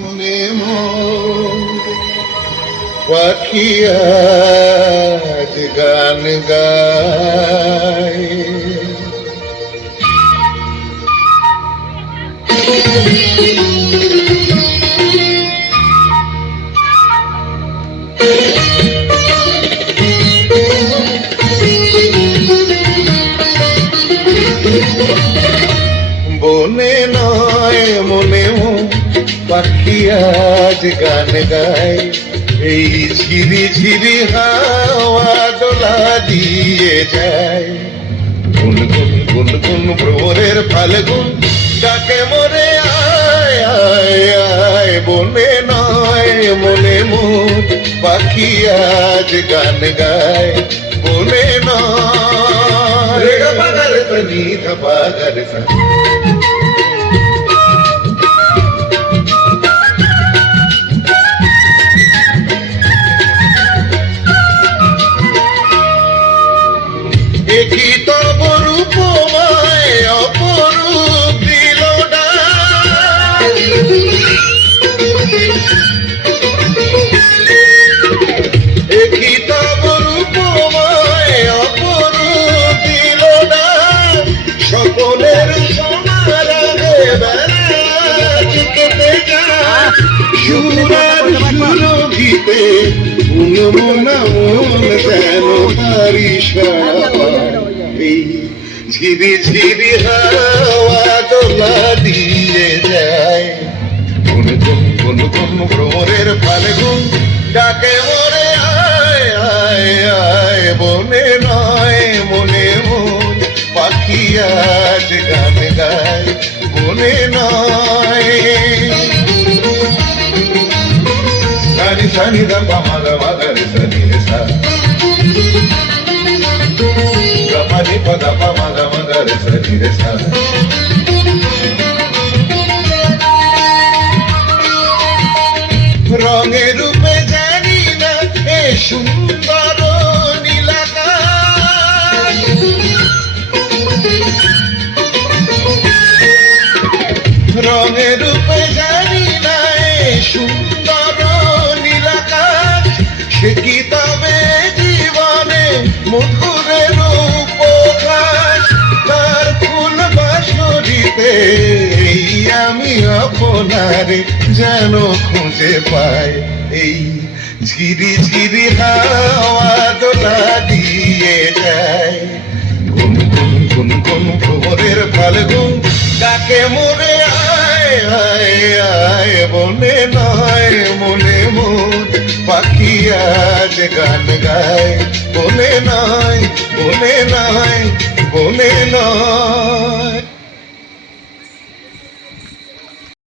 মনে পাখি আজ গান গায়। বনে নয় মনে পাখি আজ গান গায়। এই ঝিরি ঝিরি হাওয়া দোলা দিয়ে যায়। গুনগুন গুনগুন ভ্রমরের ফাল্গুন ডাকে মোরে আয় আয় আয়। বনে নয় মনে পাখি আজ গান গায়। বনে নয় পাগার তনি পাগার সনি। দেখি তব রূপময় অপরূপ দিলনা। দেখি তব রূপময় অপরূপ দিলনা। সকলের সোনার আগে বেলা কেটে যায়। সুরার সুরভিতে মনা মন যেন তারি এই ঝিরি ঝিরি হাওয়া দোলা দিয়ে যায়। গুনগুন গুনগুন ভ্রমরের ফাল্গুন ডাকে মোরে আয় আয় আয়। বনে নয় মনে পাখি আজ গান গায়। বনে নয় সানি সানি দা মা গা রে সানি রে সা। গমানি পদা মা গা রে সানি রে সা। রঙে রূপে জানি না এ সুন্দর নীলাকাশ। রঙে রূপে জানি না এ সুন্দর নীলাকাশ। সে কি তবে জীবনে মধুরের উপহাস। তার ফুল বাঁশরিতে আমি আপনারে যেন খুঁজে পাই। এই ঝিরি ঝিরি হাওয়া দোলা দিয়ে যায়। গুনগুন গুনগুন ভ্রমরের ফাল্গুন ডাকে মোরে আয় আয় আয়। বনে নয় মনে পাখি আজ গান গায়। বনে নয় বনে নয় বনে নয়।